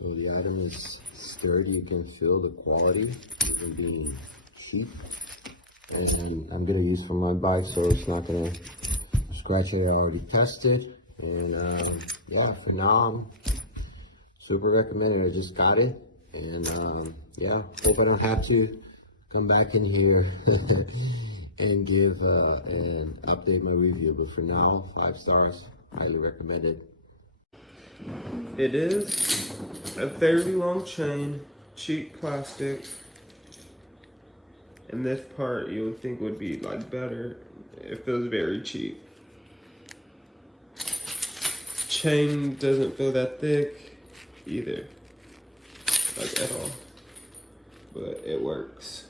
So the item is sturdy. You can feel the quality, even being cheap. And I'm gonna use for my bike, so it's not gonna scratch it. I already tested. And yeah, for now, I'm super recommended. I just got it. And yeah, hope I don't have to come back in here and give and update my review. But for now, 5 stars, highly recommended. It is a fairly long chain, cheap plastic. And this part you would think would be like better if it was very cheap. Chain doesn't feel that thick either, like at all, but it works.